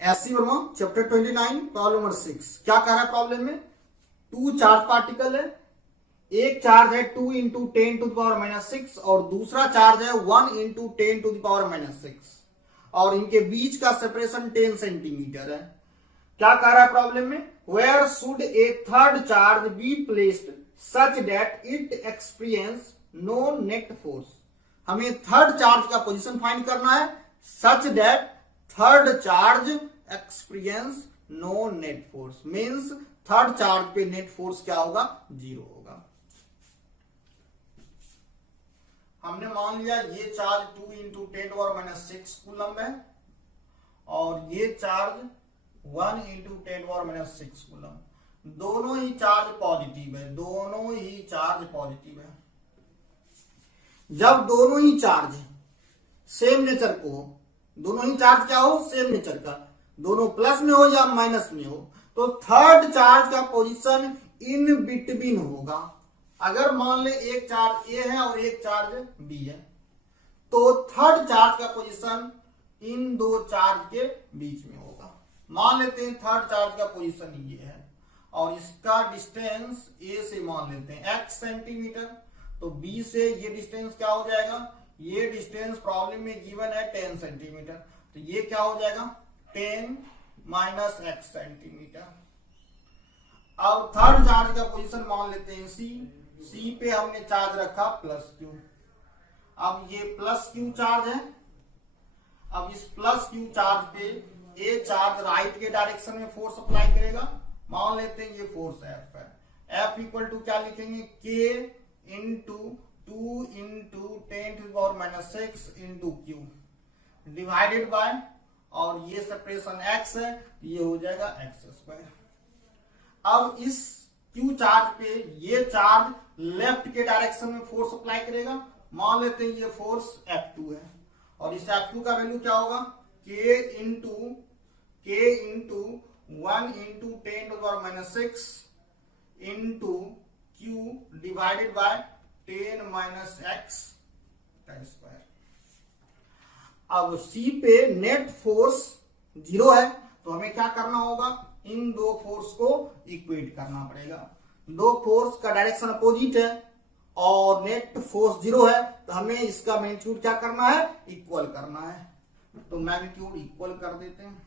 SC Verma chapter 29 problem number 6। क्या कह रहा है प्रॉब्लम में? टू चार्ज पार्टिकल है, एक चार्ज है 2 into 10 to the power minus 6 और दूसरा चार्ज है 1 into 10 to the power minus 6 और इनके बीच का सेपरेशन 10 सेंटीमीटर है। क्या कह रहा है प्रॉब्लम में? Where should a third charge be placed such that it experience no net force. हमें थर्ड चार्ज का पोजीशन फाइंड करना है such that third charge experience no net force, means third charge पे नेट फोर्स क्या होगा? 0 होगा। हमने मान लिया ये चार्ज 2 इंटू 10 और माइनस 6 कूलम है और ये चार्ज 1 इंटू 10 और माइनस 6 कूलम। दोनों ही चार्ज पॉजिटिव है, दोनों ही चार्ज पॉजिटिव है। जब दोनों ही चार्ज सेम नेचर को हो, दोनों ही चार्ज क्या हो? सेम नेचर का, दोनों प्लस में हो या माइनस में हो, तो थर्ड चार्ज का पोजीशन इन बिटवीन होगा। अगर मान ले एक चार्ज ए है और एक चार्ज बी है, तो थर्ड चार्ज का पोजीशन इन दो चार्ज के बीच में होगा। मान लेते हैं थर्ड चार्ज का पोजीशन ये है और इसका डिस्टेंस ए से मान लेते हैं x सेंटीमीटर, तो b से ये डिस्टेंस क्या हो जाएगा? ये डिस्टेंस प्रॉब्लम में गिवन है 10 सेंटीमीटर, तो ये क्या हो जाएगा? 10 माइनस x सेंटीमीटर। अब थर्ड चार्ज का पोजीशन मान लेते हैं c पे हमने चार्ज रखा प्लस q। अब ये प्लस q चार्ज है। अब इस प्लस q चार्ज पे ए चार्ज राइट के डायरेक्शन में फोर्स अप्लाई करेगा। मान लेते हैं ये फोर्स F है। F इक्वल टू क्या लिखेंगे? K into 2 into 10 to the power minus 6 into Q divided by, और ये सेपरेशन x है, ये हो जाएगा x स्क्वायर। अब इस Q चार्ज पे ये चार्ज लेफ्ट के डायरेक्शन में फोर्स अप्लाई करेगा। मान लेते हैं ये फोर्स F2 है और इस F2 का वैल्यू क्या होगा? K into 1 into 10 to the power minus 6 into Q divided by 10 minus x का स्क्वायर। अब C पे नेट फोर्स 0 है, तो हमें क्या करना होगा? इन दो फोर्स को इक्वेट करना पड़ेगा। दो फोर्स का डायरेक्शन अपोजिट है और नेट फोर्स 0 है, तो हमें इसका मैग्नीट्यूड क्या करना है? इक्वल करना है। तो मैग्नीट्यूड इक्वल कर देते हैं।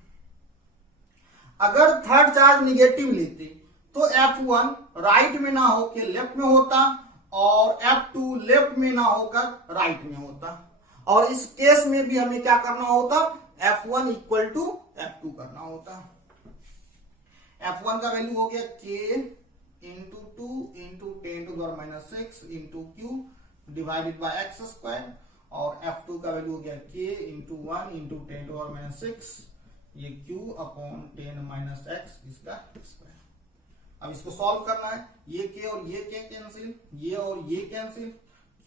अगर थर्ड चार्ज निगेटिव लेते तो F1 राइट में ना होकर लेफ्ट में होता और F2 लेफ्ट में ना होकर राइट में होता, और इस केस में भी हमें क्या करना होता? F1 इक्वल टू F2 करना होता। F1 का वैल्यू हो गया K into 2 into 10 to the power minus 6 into Q divided by x square, और F2 का वैल्यू हो गया K into 1 into 10 to the power minus 6, ये Q अपॉन 10 माइनस x इसका स्क्वायर। अब इसको सॉल्व करना है। ये K और ये K कैंसिल, ये और ये कैंसिल,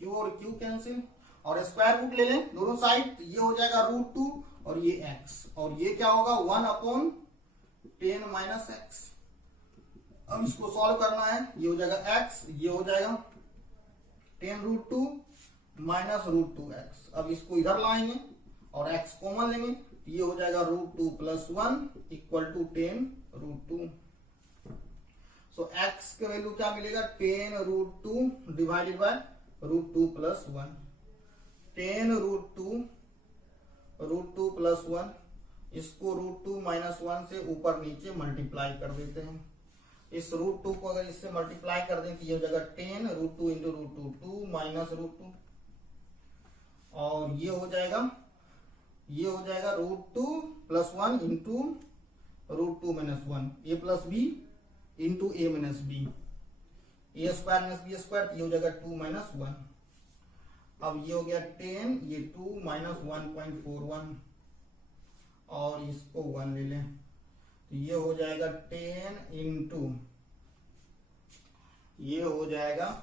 Q और Q कैंसिल, और स्क्वायर रूट ले लें दोनों साइड, तो ये हो जाएगा √2 और ये x, और ये क्या होगा? 1 अपॉन 10 माइनस x। अब इसको सॉल्व करना है। ये हो जाएगा x, ये हो जाएगा 10√2 माइनस √2x। अब इसको इधर लाएंगे और x कॉमन लेंगे, ये हो जाएगा √2 plus 1 equal to 10√2। So x का वैल्यू क्या मिलेगा? 10√2 डिवाइडेड बाय √2 प्लस 1। 10√2 प्लस 1, इसको √2 माइनस 1 से ऊपर नीचे मल्टीप्लाई कर देते हैं। इस √2 को अगर इससे मल्टीप्लाई कर दें तो ये हो जाएगा 10√2 इंटू √2 2 माइनस √2, और ये हो जाएगा √2 plus 1 into √2 minus 1, a plus B into a minus B, A square minus B square, ये हो जाएगा 2 माइनस 1। अब ये हो गया 10, ये 2 माइनस 1.41, और इसको 1 ले लें, तो ये हो जाएगा 10 इंटू, ये हो जाएगा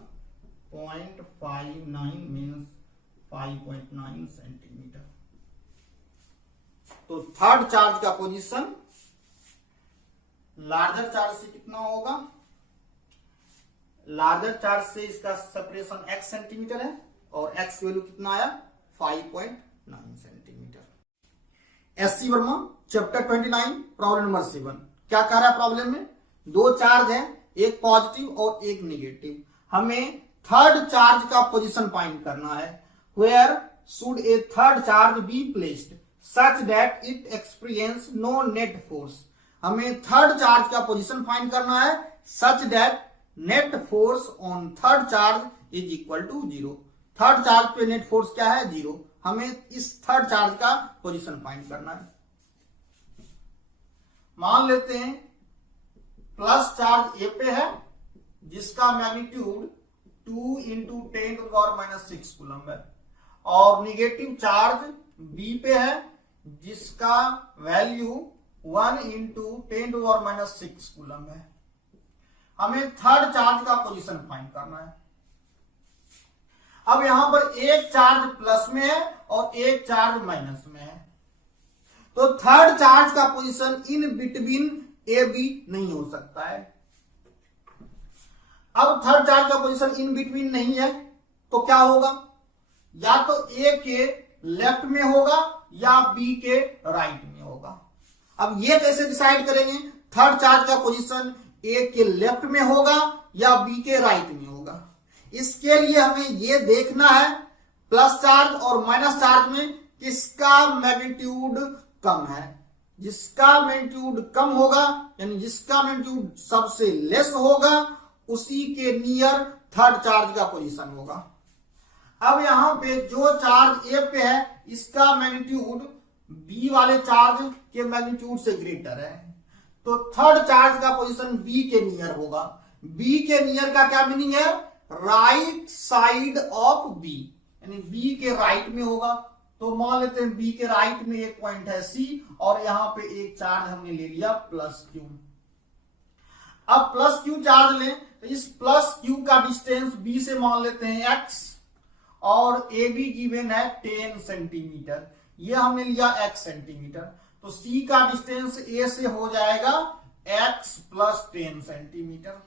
0.59 मीन्स 5.9 सेंटीमीटर। तो थर्ड चार्ज का पोजीशन लार्जर चार्ज से कितना होगा? लार्जर चार्ज से इसका सेपरेशन x सेंटीमीटर है और x वैल्यू कितना आया? 5.9 centimetre. SC Verma chapter 29 problem number 7। क्या कह रहा है प्रॉब्लम में? दो चार्ज है, एक पॉजिटिव और एक निगेटिव। हमें थर्ड चार्ज का पोजीशन फाइंड करना है। Where should a third charge be placed such that it experience no net force. हमें थर्ड चार्ज का पोजीशन फाइंड करना है such that net force on third charge is equal to 0। Third charge पे net force क्या है? 0। हमें इस third charge का पोजीशन फाइंड करना है। मान लेते हैं प्लस चार्ज ए पे है जिसका मैग्नीट्यूड 2 इंटू 10⁻⁻6 कूलम है, और निगेटिव चार्ज बी पे है जिसका वैल्यू 1 इंटू 10⁻⁻6 कूलम है। हमें थर्ड चार्ज का पोजीशन फाइंड करना है। अब यहां पर एक चार्ज प्लस में है और एक चार्ज माइनस में है, तो थर्ड चार्ज का position in between A B नहीं हो सकता है। अब थर्ड चार्ज का पोजीशन इन बिटवीन नहीं है तो क्या होगा? या तो ए के लेफ्ट में होगा या बी के राइट में होगा। अब ये कैसे डिसाइड करेंगे थर्ड चार्ज का पोजीशन ए के लेफ्ट में होगा या बी के राइट में होगा? इसके लिए हमें ये देखना है प्लस चार्ज और माइनस चार्ज में किसका मैग्नीट्यूड कम है। जिसका मैग्नीट्यूड कम होगा यानी जिसका मैग्नीट्यूड सबसे लेस होगा उसी के नियर थर्ड चार्ज का पोजीशन होगा। अब यहां पे जो चार्ज ए पे है इसका मैग्नीट्यूड बी वाले चार्ज के मैग्नीट्यूड से ग्रेटर है, तो थर्ड चार्ज का पोजीशन बी के नियर होगा। बी के नियर का क्या मीनिंग है? राइट साइड ऑफ बी, यानी बी के राइट में होगा। तो मान लेते हैं बी के राइट में एक पॉइंट है सी, और यहां पे एक चार्ज हमने ले लिया प्लस क्यू। अब प्लस क्यू चार्ज लें तो इस प्लस क्यू का डिस्टेंस बी से मान लेते हैं x, और ए बी गिवन है 10 सेंटीमीटर, ये हमने लिया x सेंटीमीटर, तो c का डिस्टेंस a से हो जाएगा x प्लस 10 सेंटीमीटर।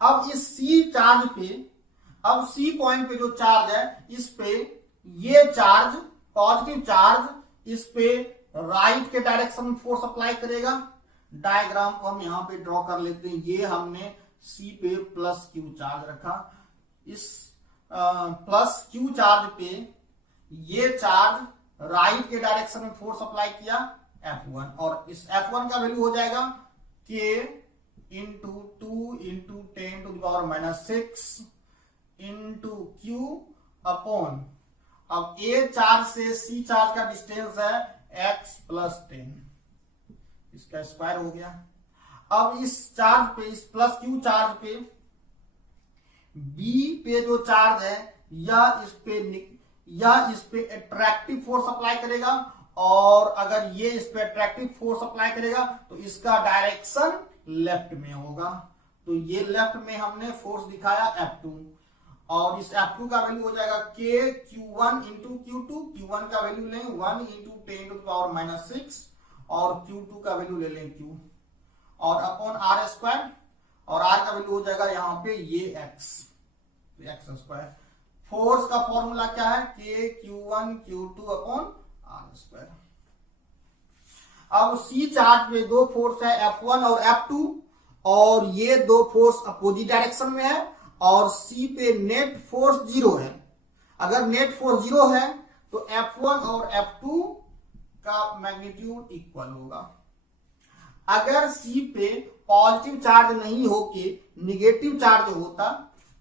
अब इस c चार्ज पे, अब c पॉइंट पे जो चार्ज है इस पे ये चार्ज पॉजिटिव चार्ज इस पे राइट के डायरेक्शन में फोर्स अप्लाई करेगा। डायग्राम को हम यहां पे ड्रॉ कर लेते हैं। ये हमने c पे प्लस क्यू चार्ज रखा, इस प्लस क्यू चार्ज पे ये चार्ज राइट के डायरेक्शन में फोर्स अप्लाई किया F1, और इस F1 का वैल्यू हो जाएगा K into 2 into 10⁻⁻6 into Q upon, अब ए चार्ज से सी चार्ज का डिस्टेंस है x प्लस 10, इसका स्क्वायर हो गया। अब इस चार्ज पे, इस प्लस क्यू चार्ज पे बी पे जो चार्ज है या इस पे अट्रैक्टिव फोर्स अप्लाई करेगा, और अगर ये इस पे अट्रैक्टिव फोर्स अप्लाई करेगा तो इसका डायरेक्शन लेफ्ट में होगा। तो ये लेफ्ट में हमने फोर्स दिखाया F2, और इस F2 का वैल्यू हो जाएगा K Q1 into Q2। Q1 का वैल्यू लें 1 इंटू 10⁻⁻6, और Q2 का वैल्यू ले लें Q, और अपॉन R स्क्वायर, और R का वैल्यू हो जाएगा यहाँ पे ये x स्क्वायर। फोर्स का फॉर्मूला क्या है? K Q1 Q2 upon R square. अब C चार्ज में दो फोर्स है F1 और F2, और ये दो फोर्स अपोजिट डायरेक्शन में है, और C पे नेट फोर्स 0 है। अगर नेट फोर्स 0 है तो F1 और F2 का मैग्नीट्यूड इक्वल होगा। अगर C पे पॉजिटिव चार्ज नहीं होके निगेटिव चार्ज होता,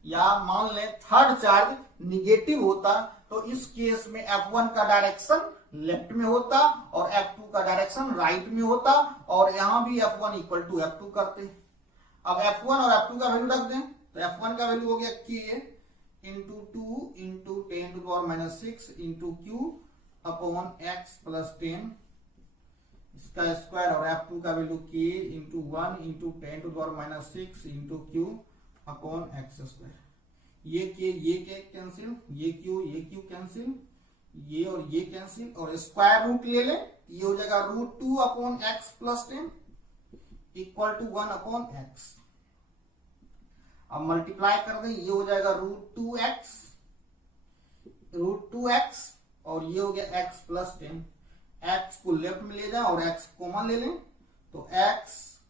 या मान लें थर्ड चार्ज निगेटिव होता, तो इस केस में F1 का डायरेक्शन लेफ्ट में होता और F2 का डायरेक्शन राइट में होता, और यहां भी F1 इक्वल टू F2 करते। अब F1 और F2 का वैल्यू रख दें तो F1 का वैल्यू हो गया K into 2 into 10⁻⁻6 into Q upon x plus 10, इसका स्क्वायर, और F2 का value K into 1 into 10⁻⁻6 into Q upon x square. ये कैंसिल, ये Q कैंसिल, ये और ये कैंसिल, और स्क्वायर रूट ले ले, ये हो जाएगा √2 upon x plus 10 equal to 1 upon x। अब मल्टीप्लाई कर दें, ये हो जाएगा √2x और ये हो गया x प्लस 10। x को लेफ्ट में ले जाए और x कॉमन ले लें, तो x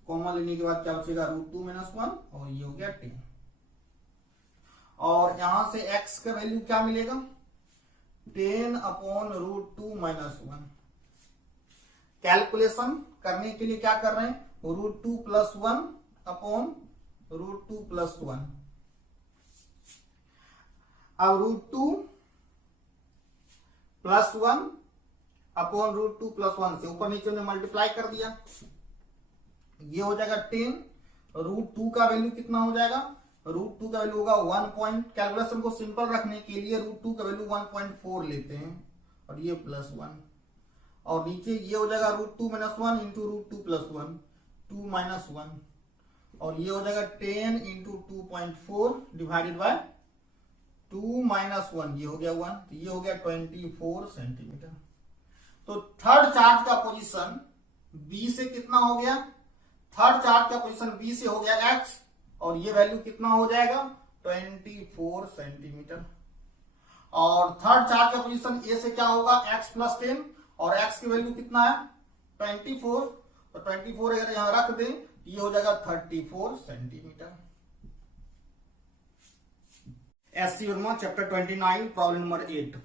कॉमन लेने के बाद क्या बचेगा, √2 - 1 और ये हो गया 10। और यहां से x का वैल्यू क्या मिलेगा, 10/√2 - 1। कैलकुलेशन करने के लिए क्या कर रहे हैं, √2 + 1/√2 + 1। अब √2 + 1/√2 + 1 से ऊपर नीचे ने मल्टीप्लाई कर दिया, ये हो जाएगा 10। √2 का वैल्यू कितना हो जाएगा, √2 का वैल्यू होगा 1 कैलकुलेशन को सिंपल रखने के लिए √2 का वैल्यू 1.4 लेते हैं और ये +1, और नीचे ये हो जाएगा √2 - 1 × √2 + 1, 2 - 1, और ये हो जाएगा 10 × 2.4 डिवाइडेड बाय 2 - 1, ये हो गया 1, तो ये हो गया 24 सेंटीमीटर। तो थर्ड चार्ज का पोजीशन बी से कितना हो गया, थर्ड चार्ज का पोजीशन बी से हो गया x, और ये वैल्यू कितना हो जाएगा, 24 सेंटीमीटर। और थर्ड चार्ज का पोजीशन ए से क्या होगा, x + 10, और x की वैल्यू कितना है, 24, तो 24 अगर यहां रख दें, ये हो जाएगा 34 centimetre. SC Verma chapter 29 problem number 8।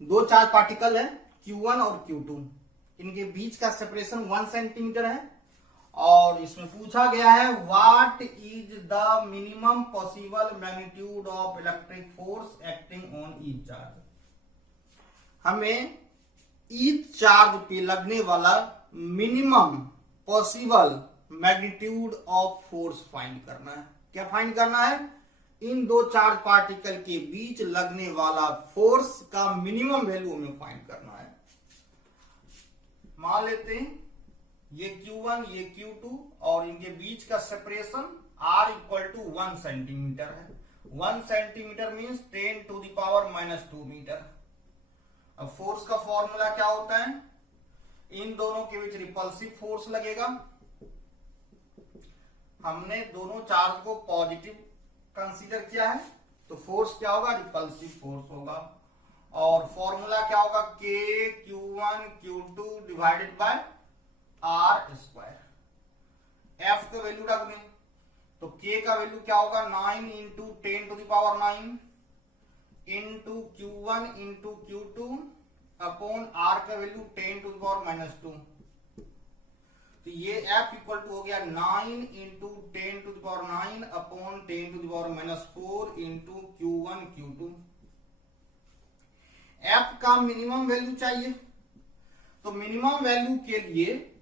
दो चार्ज पार्टिकल है Q1 और Q2, इनके बीच का सेपरेशन 1 सेंटीमीटर है, और इसमें पूछा गया है what is the minimum possible magnitude of electric force acting on each charge. हमें ईच चार्ज पे लगने वाला minimum possible magnitude of force find करना है। क्या फाइंड करना है, इन दो चार्ज पार्टिकल के बीच लगने वाला फोर्स का मिनिमम वैल्यू हमें फाइंड करना है। मान लेते हैं ये Q1 ये Q2 और इनके बीच का सेपरेशन R = 1 सेंटीमीटर है। 1 सेंटीमीटर मीन्स 10⁻⁻2 मीटर। अब फोर्स का फॉर्मूला क्या होता है, इन दोनों के बीच रिपल्सिव फोर्स लगेगा। हमने दोनों चार्ज को पॉजिटिव कंसीडर किया है, तो फोर्स क्या होगा, रिपल्सिव फोर्स होगा। और फॉर्मूला क्या होगा, K_Q1 Q2 divided by R²। F का वैल्यू रख दें, तो K का वैल्यू क्या होगा, 9 × 10⁹ into Q1 into Q2 upon R का वैल्यू 10⁻²। तो ये F = हो गया 9 × 10⁹ upon 10⁻⁴ into Q1 Q2। F का मिनिमम वैल्यू चाहिए, तो मिनिमम वैल्यू के लिए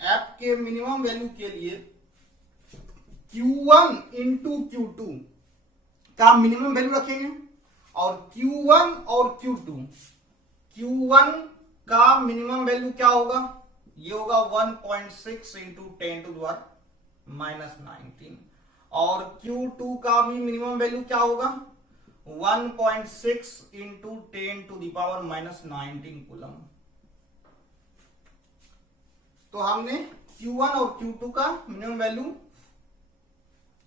F के मिनिमम वैल्यू के लिए Q1 इंटू Q2 का मिनिमम वैल्यू रखेंगे, और Q1 और Q1 का मिनिमम वैल्यू क्या होगा, ये होगा 1.6 × 10⁻⁻19, और Q2 का भी मिनिमम वैल्यू क्या होगा, 1.6 × 10⁻⁻19 कूलम। तो हमने Q1 और Q2 का मिनिमम वैल्यू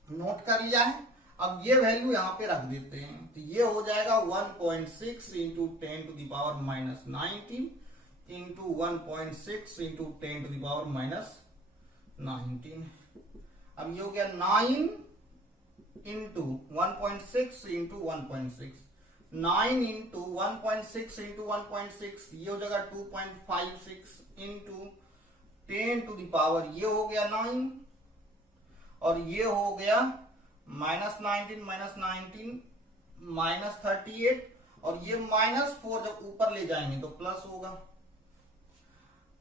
नोट कर लिया है। अब ये वैल्यू यहां पे रख देते हैं, तो ये हो जाएगा 1.6 × 10⁻⁻19 इंटू 1.6 × 10⁻⁻19। अब ये हो गया 9 इंटू 1.6 इंटू 1.6, 9 इंटू 1.6 इंटू 1.6, ये हो जाएगा 2.56 इंटू 10⁻, ये हो गया 9, और ये हो गया -19 -38, और ये -4 जब ऊपर ले जाएंगे तो प्लस होगा।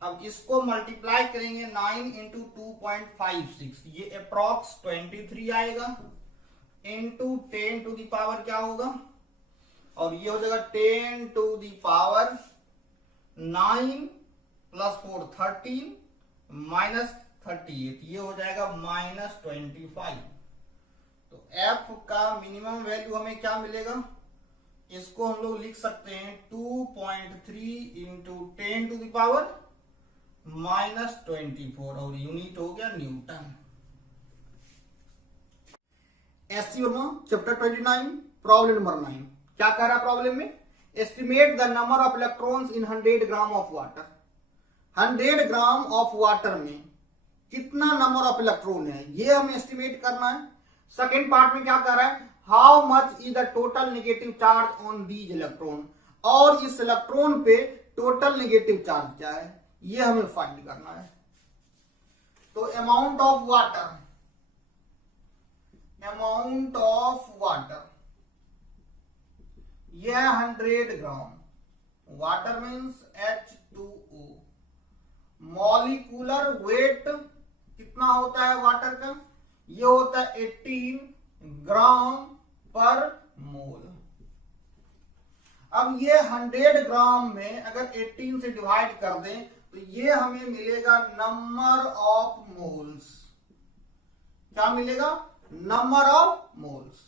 अब इसको मल्टीप्लाई करेंगे 9 इंटू 2.56, ये अप्रॉक्स 23 आएगा, इंटू 10⁻, क्या होगा, और ये हो जाएगा 10⁻9 + 4 13 -38, ये हो जाएगा -25। तो F का मिनिमम वैल्यू हमें क्या मिलेगा, इसको हम लोग लिख सकते हैं 2.3 × 10⁻⁻24, और यूनिट हो गया Newton. SC Verma chapter 29 problem number 9। क्या कह रहा है प्रॉब्लम में? Estimate the number of electrons in 100 gram of water. 100 gram of water में कितना नंबर ऑफ इलेक्ट्रॉन है, ये हमें एस्टिमेट करना है। सेकेंड पार्ट में क्या कर रहा है, how much is the total negative charge on these electron, और इस इलेक्ट्रॉन पे टोटल नेगेटिव चार्ज क्या है, ये हमें फाइंड करना है। तो amount of water, amount of water, यह 100 ग्राम, water means H2O। Molecular weight कितना होता है वाटर का, ये होता है 18 ग्राम पर मोल। अब ये 100 ग्राम में अगर 18 से डिवाइड कर दें तो ये हमें मिलेगा नंबर ऑफ मोल्स। क्या मिलेगा? Number of moles.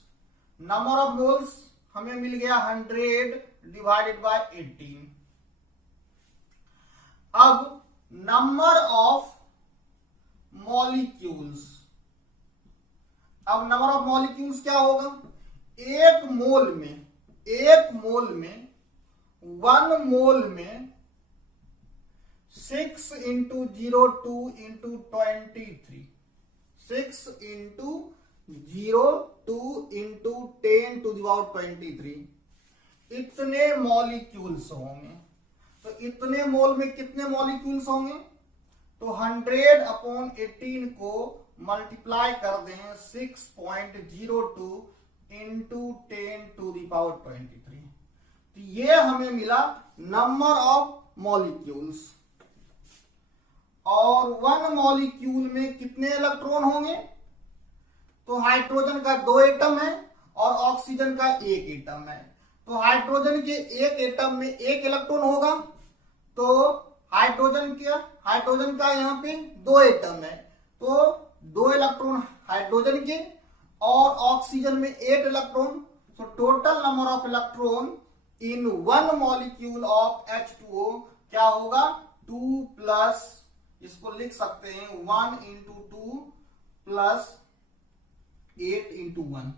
Number of moles हमें मिल गया 100 डिवाइडेड बाय 18। अब नंबर ऑफ मॉलिक्यूल्स, अब नंबर ऑफ मॉलिक्यूल्स क्या होगा, एक मोल में 1 मोल में 6 into 02 into 23, 6 into 02 into 10 to the power 23, इतने मॉलिक्यूल्स होंगे। तो इतने मोल में कितने मॉलिक्यूल्स होंगे, तो 100 अपॉन 18 को मल्टीप्लाई कर दें 6.02 इंटू 10 टू द पावर 23, तो ये हमें मिला नंबर ऑफ मॉलिक्यूल्स। और 1 मॉलिक्यूल में कितने इलेक्ट्रॉन होंगे, तो हाइड्रोजन का 2 एटम है और ऑक्सीजन का 1 एटम है। तो हाइड्रोजन के 1 एटम में 1 इलेक्ट्रॉन होगा, तो हाइड्रोजन का यहाँ पे 2 एटम है, तो 2 इलेक्ट्रॉन हाइड्रोजन के और ऑक्सीजन में 8 इलेक्ट्रॉन। तो total number of electron in 1 molecule of H2O क्या होगा, 2 प्लस, इसको लिख सकते हैं 1 इंटू 2 प्लस 8 इंटू 1।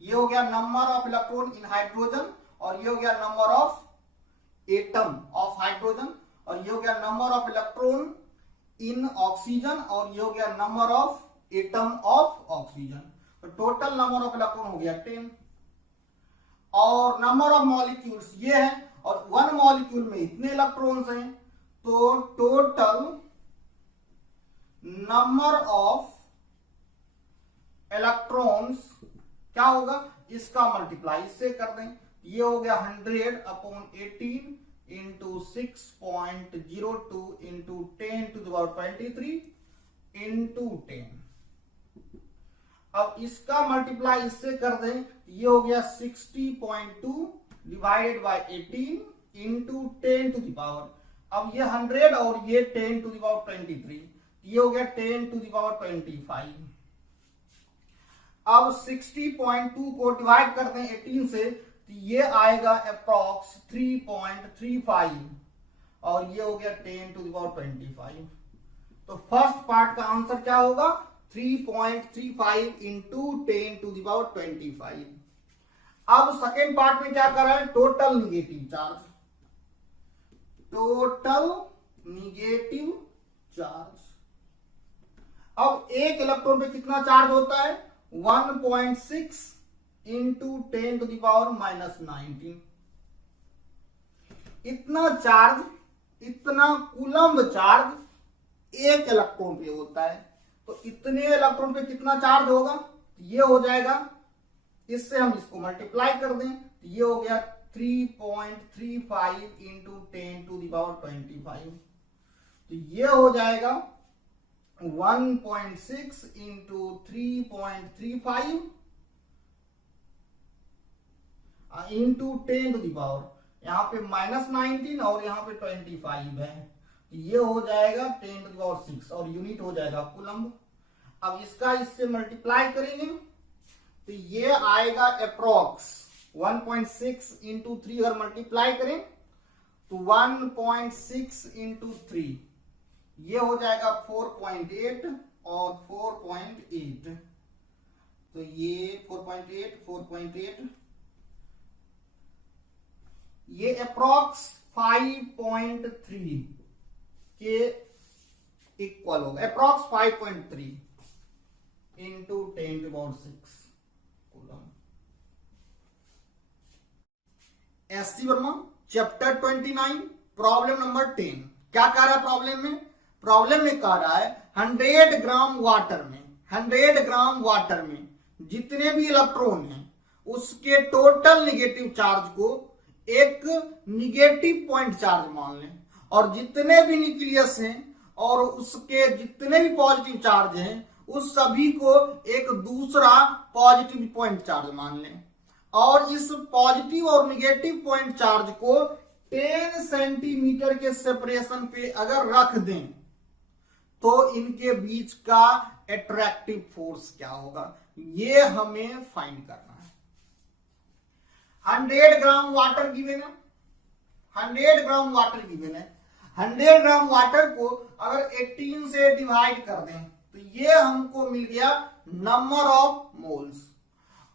ये हो गया number of electron in hydrogen, और ये हो गया number of atom of hydrogen, और ये हो गया number of electron in oxygen, और ये हो गया number of atom of oxygen. तो टोटल नंबर ऑफ इलेक्ट्रॉन हो गया 10, और नंबर ऑफ मॉलिक्यूल्स ये है, और 1 मॉलिक्यूल में इतने इलेक्ट्रॉन्स हैं, तो टोटल नंबर ऑफ इलेक्ट्रॉन्स क्या होगा, इसका मल्टीप्लाई इससे कर दें, ये हो गया 100 upon 18 into 6.02 into 10 to the power 23 into 10। अब इसका मल्टीप्लाई इससे कर दें, ये हो गया 60.2 divided by 18 into 10 to the power, अब ये 100 और ये 10 टू द पावर 23, ये हो गया 10 टू द पावर 25। अब 60.2 को डिवाइड कर दें 18 से, तो ये आएगा अप्रॉक्स 3.35, और ये हो गया 10 टू द पावर 25। तो फर्स्ट पार्ट का आंसर क्या होगा, 3.35 इंटू 10 टू द पावर 25। अब सेकेंड पार्ट में क्या कर रहा है, total negative charge, total negative charge. अब एक इलेक्ट्रॉन पे कितना चार्ज होता है, 1.6 इंटू 10 टू द पावर -19। इतना चार्ज, इतना कूलम्ब चार्ज एक इलेक्ट्रॉन पे होता है। तो इतने इलेक्ट्रॉन पे कितना चार्ज होगा, ये हो जाएगा, इससे हम इसको मल्टीप्लाई कर दें, तो ये हो गया 3.35 इंटू 10 टू द पावर 25। तो ये हो जाएगा 1.6 into 3.35 into 10 to the power, यहाँ पे -19 और यहाँ पे 25 है, तो ये हो जाएगा 10 टू द पावर 6, और यूनिट हो जाएगा कूलम्ब। अब इसका इससे मल्टीप्लाई करेंगे तो ये आएगा अप्रॉक्स 1.6 इंटू 3, अगर मल्टीप्लाई करें तो 1.6 इंटू 3, ये हो जाएगा 4.8 और 4.8, तो ये 4.8 ये अप्रॉक्स 5.3 के इक्वल होगा, approx 5.3 into 10⁶ coulomb. SC Verma chapter 29 problem number 10 क्या कह रहा है प्रॉब्लम में? प्रॉब्लम में कह रहा है 100 ग्राम वाटर में, 100 ग्राम वाटर में जितने भी इलेक्ट्रॉन हैं उसके टोटल निगेटिव चार्ज को एक निगेटिव पॉइंट चार्ज मान लें, और जितने भी न्यूक्लियस हैं और उसके जितने भी पॉजिटिव चार्ज हैं उस सभी को एक दूसरा पॉजिटिव पॉइंट चार्ज मान लें, और इस पॉजिटिव और निगेटिव पॉइंट चार्ज को 10 सेंटीमीटर के सेपरेशन पे अगर रख दें तो इनके बीच का अट्रैक्टिव फोर्स क्या होगा, ये हमें फाइंड करना है। 100 ग्राम वाटर गिवन है, 100 ग्राम वाटर गिवन है। 100 ग्राम वाटर को अगर 18 से डिवाइड कर दें तो ये हमको मिल गया नंबर ऑफ मोल्स,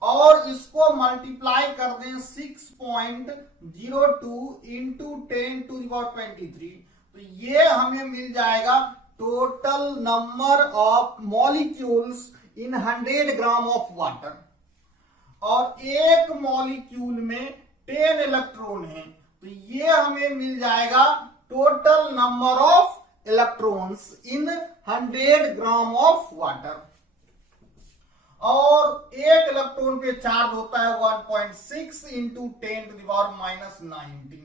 और इसको मल्टीप्लाई कर दें 6.02 इंटू 10⁻23 तो ये हमें मिल जाएगा total number of molecules in 100 gram of water. और एक मॉलिक्यूल में 10 इलेक्ट्रॉन है तो ये हमें मिल जाएगा total number of electrons in 100 gram of water. और एक इलेक्ट्रॉन पे चार्ज होता है 1.6 इंटू 10⁻19,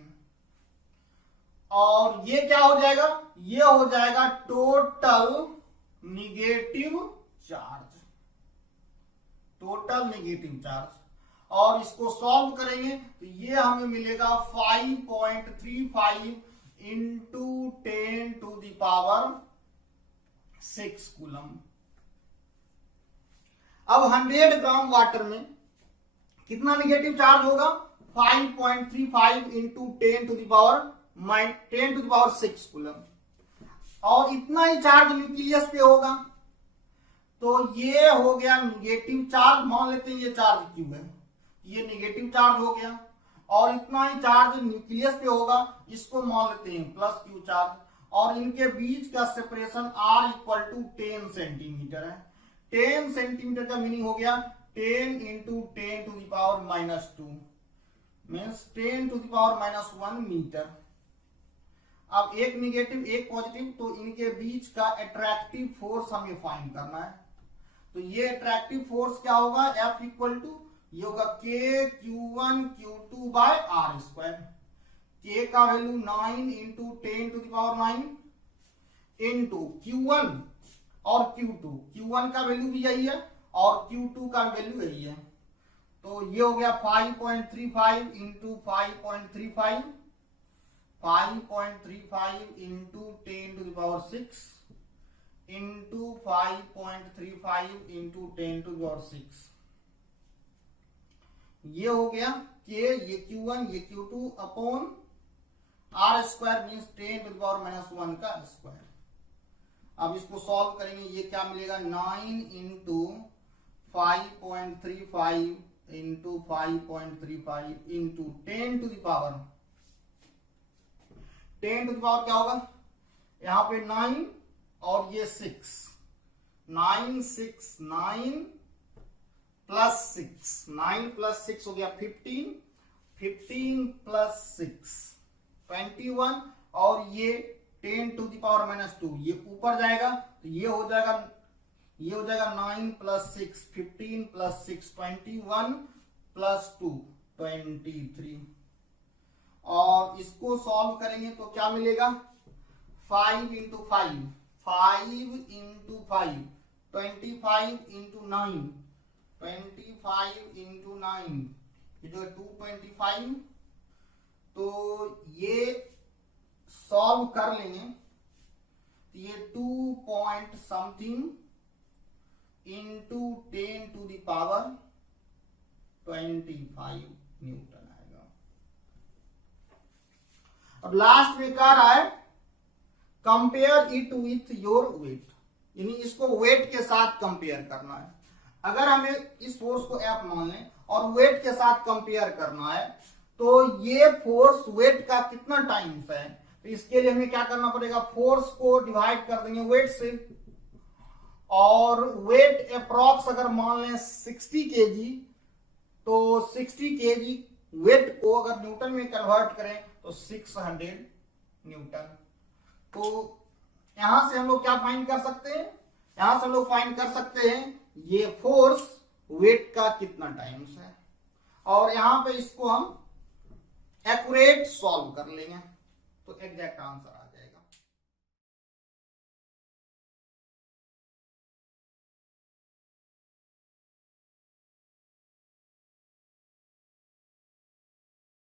और ये क्या हो जाएगा, ये हो जाएगा total negative charge, total negative charge. और इसको सॉल्व करेंगे तो ये हमें मिलेगा 5.35 इंटू 10⁻6 कूलम। अब 100 ग्राम वाटर में कितना निगेटिव चार्ज होगा, 5.35 इंटू 10⁻6 कूलम, और इतना ही चार्ज न्यूक्लियस पे होगा तो ये हो गया निगेटिव चार्ज। मान लेते हैं ये चार्ज क्यू है, ये निगेटिव चार्ज हो गया, और इतना ही चार्ज न्यूक्लियस पे होगा, इसको मान लेते हैं प्लस क्यू चार्ज, और इनके बीच का separation r equal to 10 centimetre है। 10 सेंटीमीटर का मीनिंग हो गया 10 इंटू 10⁻⁻2 मीन्स 10⁻⁻1 मीटर। अब एक निगेटिव एक पॉजिटिव, तो इनके बीच का अट्रैक्टिव फोर्स हमें फाइंड करना है। तो ये अट्रैक्टिव फोर्स क्या होगा, F इक्वल टू ये होगा KQ1Q2 by R square. K का वैल्यू 9 इंटू 10⁹ इंटू Q1 और Q2, Q1 का वैल्यू भी यही है और Q2 का वैल्यू यही है, तो ये हो गया 5.35 इंटू 5.35 इंटू 10⁶ इंटू 5.35 इंटू 10⁶, ये हो गया K, ये Q1 ये Q2 upon R square means 10⁻⁻1 का स्क्वायर। अब इसको सॉल्व करेंगे, ये क्या मिलेगा 9 इंटू 5.35 इंटू 5.35 इंटू 10 क्या होगा, यहां पे 9 और ये 6, 9 6 9 प्लस 6, 9 प्लस 6 हो गया 15, 15 प्लस 6 21, और ये 10⁻⁻2 ये ऊपर जाएगा तो ये हो जाएगा 9 प्लस 6 15 प्लस 6 21 प्लस 2 23, और इसको सॉल्व करेंगे तो क्या मिलेगा 5 इंटू 5 5 इंटू 5 25 इंटू 9 25 इंटू 9 ये जो है 225, तो ये सॉल्व कर लेंगे तो ये 2 पॉइंट समथिंग इंटू 10⁻25 न्यूटन आएगा। अब लास्ट में कह रहा है compare it with your weight, यानी इसको वेट के साथ कंपेयर करना है। अगर हमें इस फोर्स को F मान लें और वेट के साथ कंपेयर करना है तो ये फोर्स वेट का कितना टाइम्स है, तो इसके लिए हमें क्या करना पड़ेगा, फोर्स को डिवाइड कर देंगे वेट से, और वेट अप्रॉक्स अगर मान लें 60 केजी, तो 60 केजी वेट को अगर न्यूटन में कन्वर्ट करें तो 600 न्यूटन। तो यहां से हम लोग क्या फाइंड कर सकते हैं, यहां से हम लोग फाइंड कर सकते हैं ये फोर्स वेट का कितना टाइम्स है, और यहां पे इसको हम एक्यूरेट सॉल्व कर लेंगे तो एग्जैक्ट आंसर आ